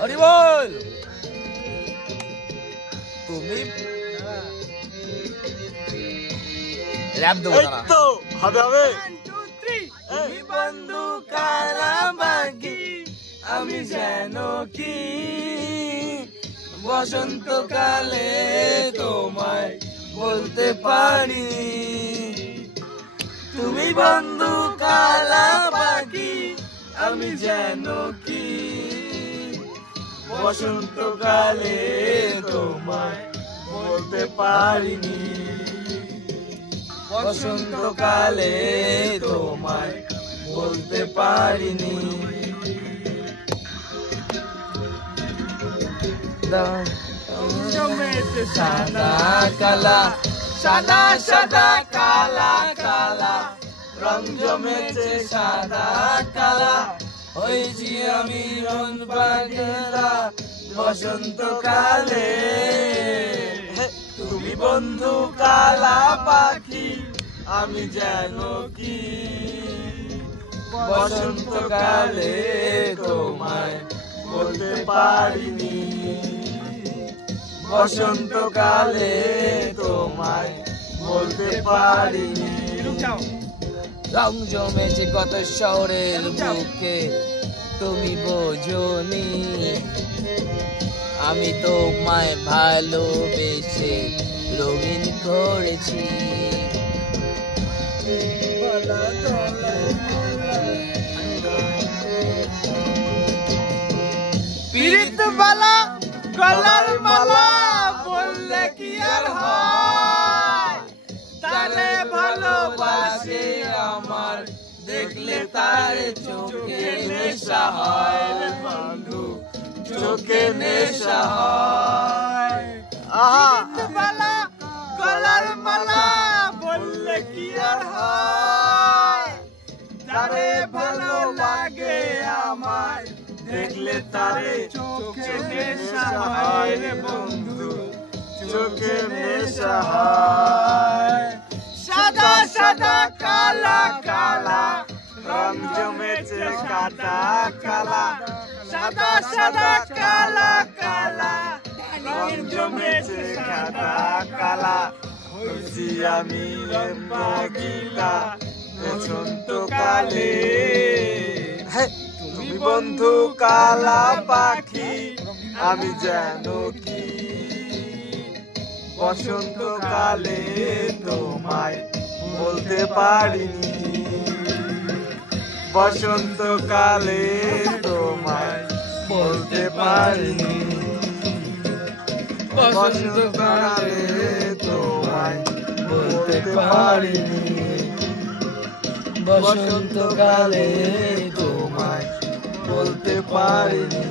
হরি বল। তুমি র‍্যাপ দাও না তো হবে হবে 1 2 3 তুমি বন্ধু কালা বাকি আমি যেন কি বসন্তকালে তোমায় বলতে পারি তুমি বন্ধু কালা বাকি আমি যেন কি বসন্তকালে তোমায় বলতে পারিনি বসন্তকালে তোমায় বলতে পারিনি সাদা কালা সাদা সাদা কালা কালা রং জমেছে সাদা কালা হয়েছি আমি রন পাগলা বসন্তকালে তুমি বন্ধু কালা পাখি আমি যেন কি বসন্তকালে তোমায় বলতে পারিনি বসন্তকালে তোমায় বলতে পারিনি রং জমেছে কত শহরের বুকে তুমি বোঝনি আমি তোমায় ভালোবেসে রঙিন করেছি পীড়িত বালা গলার মালা বললে কি আর হয় তারে ভালোবাসে আমার দেখলে তার চোখে নেশা হয় বন্ধু চোখে নেশা হয় বালা গলার মালা বললে কি আর হয় তারে ভালো লাগে আমার দেখলে তারে চোখে নেশা হয় রে বন্ধু চোখে নেশা হয় সাদা সাদা কালা কালা রং জমেছে কাটা কালা সাদা সাদা কালা কালা রং জমেছে কাটা কালা হইছি আমি পাগলা বসন্তকালে তুমি বন্ধু কালা পাখি আমি যেন কি বসন্তকালে তোমায় বলতে পারিনি বসন্তকালে তোমায় বলতে পারিনি বসন্তকালে তোমায় বলতে পারিনি বসন্তকালে তোমায় বলতে পারিনি